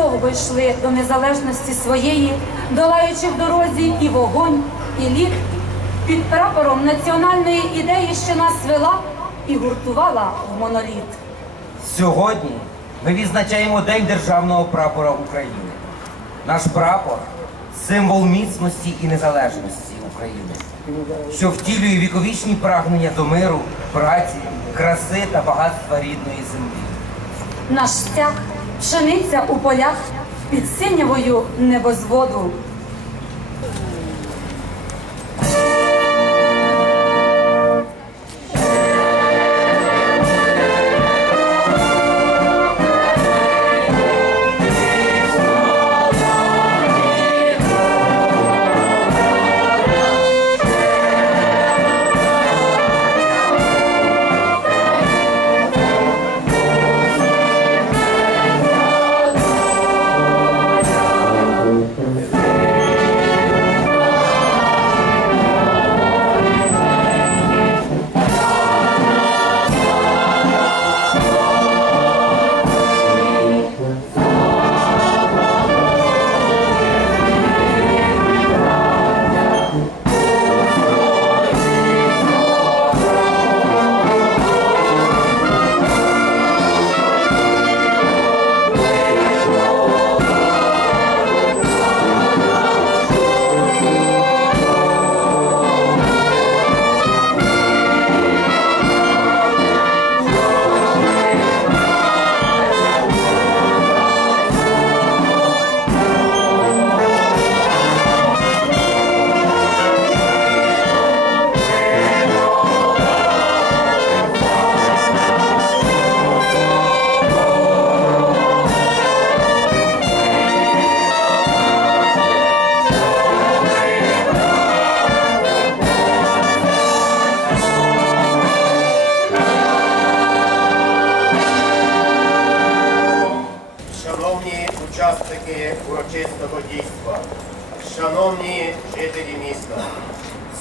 довго йшли до незалежності своєї, долаючи в дорозі і вогонь, і лід, під прапором національної ідеї, що нас вела і гуртувала в моноліт. Сьогодні ми відзначаємо День державного прапора України. Наш прапор символ міцності і незалежності України, що втілює віковічні прагнення до миру, праці, краси та багатства рідної землі. Наш стяг, пшениця у полях під синєвою небозводу.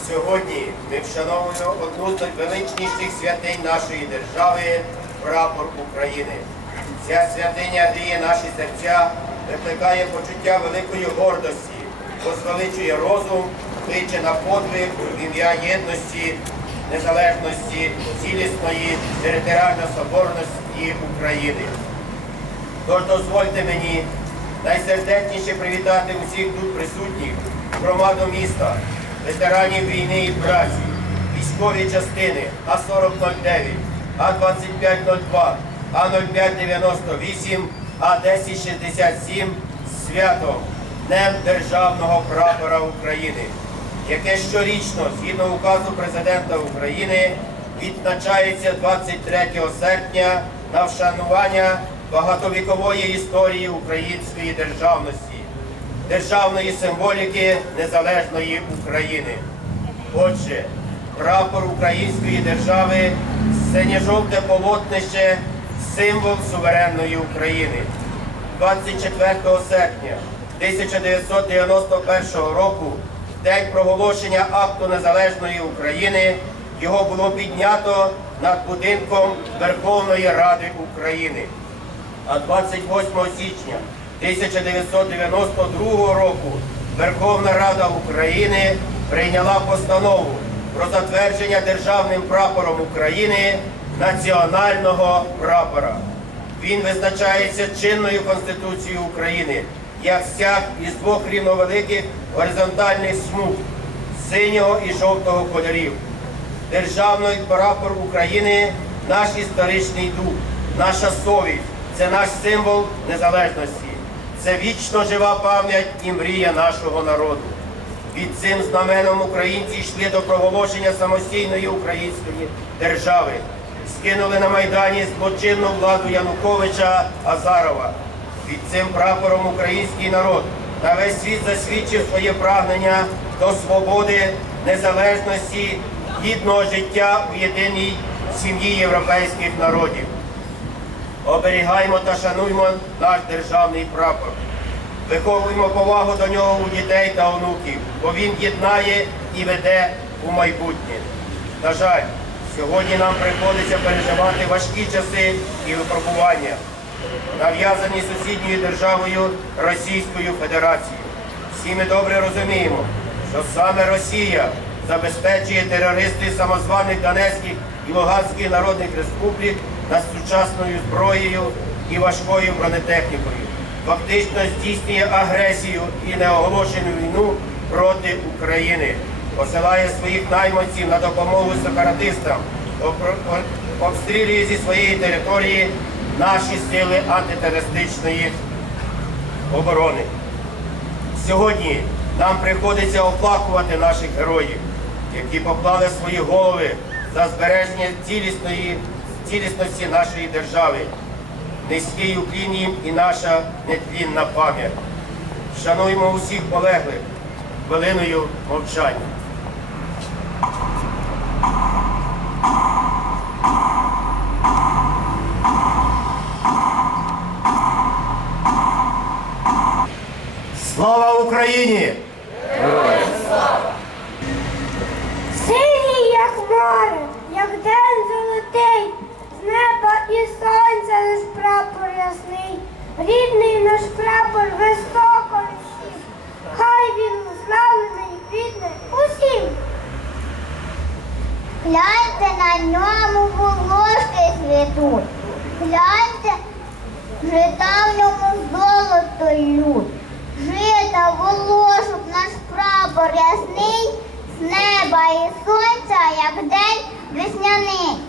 Сьогодні ми вшановуємо одну з найвеличніших святинь нашої держави прапор України. Ця святиня гріє наші серця, викликає почуття великої гордості, возвеличує розум, кличе на подвиг в ім'я єдності, незалежності, цілісної, територіально соборності України. Тож дозвольте мені найсердечніше привітати усіх тут присутніх, громаду міста, ветеранів війни і праці, військові частини А4009, А2502, А0598, А1067 з святом Днем Державного прапора України, яке щорічно, згідно указу Президента України, відзначається 23 серпня на вшанування багатовікової історії української державності, державної символіки незалежної України. Отже, прапор української держави синє-жовте полотнище символ суверенної України. 24 серпня 1991 року, в день проголошення акту незалежної України, його було піднято над будинком Верховної Ради України. А 28 січня 1992 року Верховна Рада України прийняла постанову про затвердження державним прапором України національного прапора. Він визначається чинною Конституцією України як стяг із двох рівновеликих горизонтальних смуг синього і жовтого кольорів. Державний прапор України наш історичний дух, наша совість, це наш символ незалежності. Це вічно жива пам'ять і мрія нашого народу. Під цим знаменом українці йшли до проголошення самостійної української держави. Скинули на Майдані злочинну владу Януковича Азарова. Під цим прапором український народ на весь світ засвідчив своє прагнення до свободи, незалежності, гідного життя у єдиній сім'ї європейських народів. Оберігаймо та шануймо наш державний прапор. Виховуємо повагу до нього у дітей та онуків, бо він єднає і веде у майбутнє. На жаль, сьогодні нам приходиться переживати важкі часи і випробування. нав'язані сусідньою державою Російською Федерацією. Всі ми добре розуміємо, що саме Росія забезпечує терористів самозваних Донецьких і Луганських народних республік над сучасною зброєю і важкою бронетехнікою. Фактично здійснює агресію і неоголошену війну проти України, посилає своїх найманців на допомогу сепаратистам, обстрілює зі своєї території наші сили антитерористичної оборони. Сьогодні нам приходиться оплакувати наших героїв, які поклали свої голови за збереження цілісної, цілісності нашої держави. Низький уклін їм і наша нетлінна пам'ять. Шануємо усіх полеглих хвилиною мовчання. Слава Україні! Високо висів, хай він славлений, рідний усім. Гляньте на ньому волошки цвітуть. Гляньте, жита в ньому золото лють. Жита волошок наш прапор ясний, з неба і сонця, як день весняний.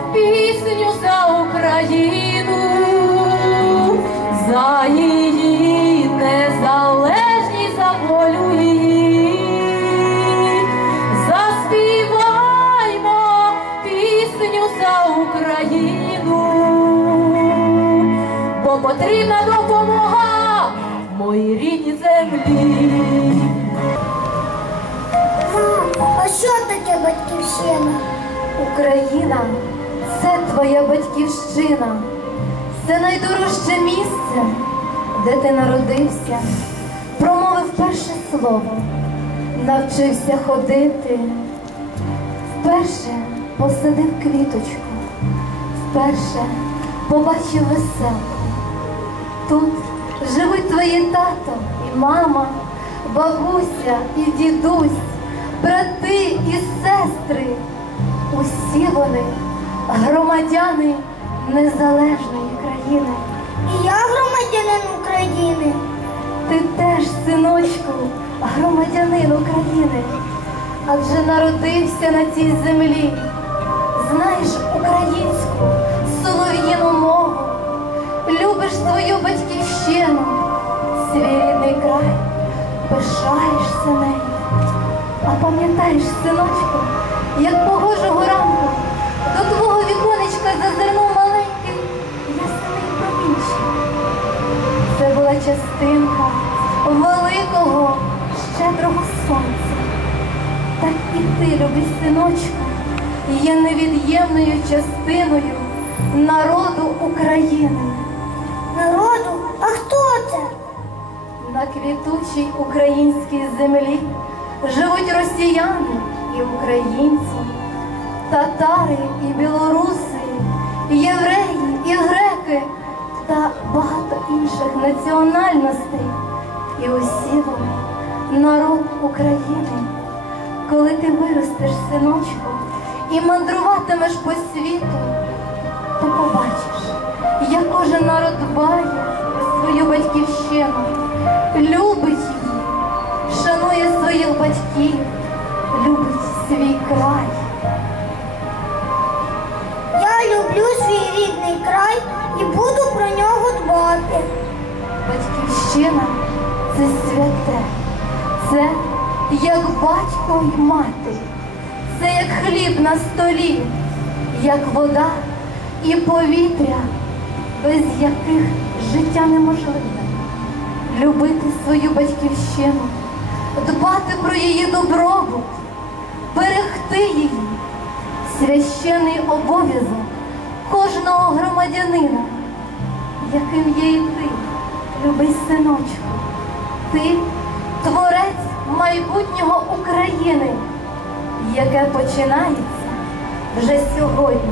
Україну, за її незалежність, за волю її. Заспіваймо пісню за Україну, бо потрібна допомога моїй рідній землі. Мам, а що таке батьківщина? Україна це твоя батьківщина, це найдорожче місце, де ти народився, промовив перше слово, навчився ходити, вперше посадив квіточку, вперше побачив веселку. Тут живуть твої тато і мама, бабуся і дідусь, брати і сестри. Усі вони громадяни незалежної країни. І я громадянин України. Ти теж, синочку, громадянин України, адже народився на цій землі. Знаєш українську солов'їну мову, любиш свою батьківщину, свій рідний край, пишаєшся нею. А пам'ятаєш, синочку, як погожого ранку ти, синочку, є невід'ємною частиною народу України. Народу? А хто це? На квітучій українській землі живуть росіяни і українці, татари і білоруси, євреї і греки та багато інших національностей. І усі вони народ України. Коли ти виростеш, синочку, і мандруватимеш по світу, то побачиш, як кожен народ дбає про свою батьківщину, любить її, шанує своїх батьків, любить свій край. Я люблю свій рідний край і буду про нього дбати. Батьківщина це святе, це як батько й мати. Це як хліб на столі, як вода і повітря, без яких життя неможливе. Любити свою батьківщину, дбати про її добробут, берегти її священий обов'язок кожного громадянина, яким є і ти, любий синочку. Ти творець майбутнього України, яке починається вже сьогодні.